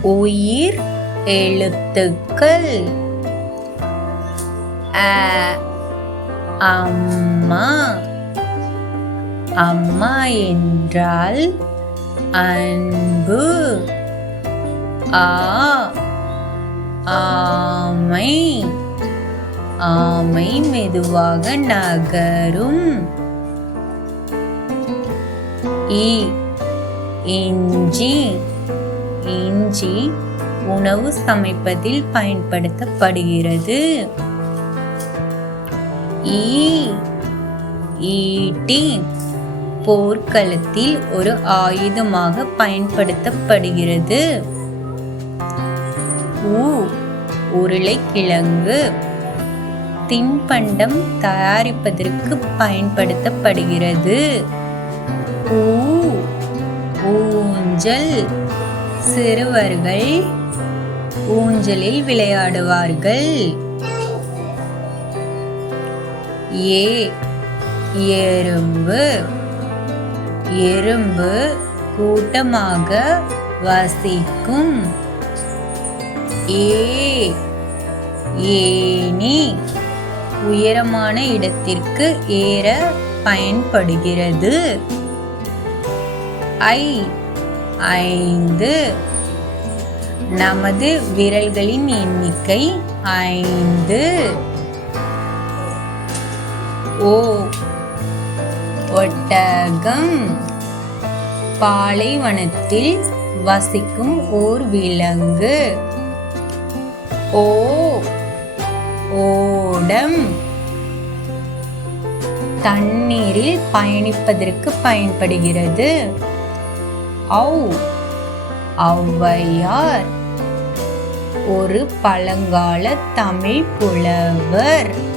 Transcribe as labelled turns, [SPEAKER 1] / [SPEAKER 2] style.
[SPEAKER 1] உயிர் எழுத்துக்கள். அ அம்மா. அம்மா என்றால் அன்பு. ஆ ஆமை. ஆமை மெதுவாக நகரும். இ இஞ்சி இஞ்சி உணவு சமைப்பதில் பயன்படுத்தப்படுகிறது. ஈட்டி போர்க்களத்தில் ஒரு ஆயுதமாக பயன்படுத்தப்படுகிறது. ஊ உருளைக்கிழங்கு தின்பண்டம் தயாரிப்பதற்கு பயன்படுத்தப்படுகிறது. ஊ ஊஞ்சல் சிறுவர்கள் ஊஞ்சலில் விளையாடுவார்கள். ஏ எறும்பு. எறும்பு கூட்டமாக வசிக்கும். ஏ ஏனி உயரமான இடத்திற்கு ஏற பயன்படுகிறது. ஐ ஐந்து. நமது விரல்களின் எண்ணிக்கை ஐந்து. ஓ ஒட்டகம். பாலைவனத்தில் வசிக்கும் ஓர் விலங்கு. ஓ ஓடம். தண்ணீரில் பயணிப்பதற்கு பயன்படுகிறது. ஔ ஔவையார் ஒரு பழங்கால தமிழ் புலவர்.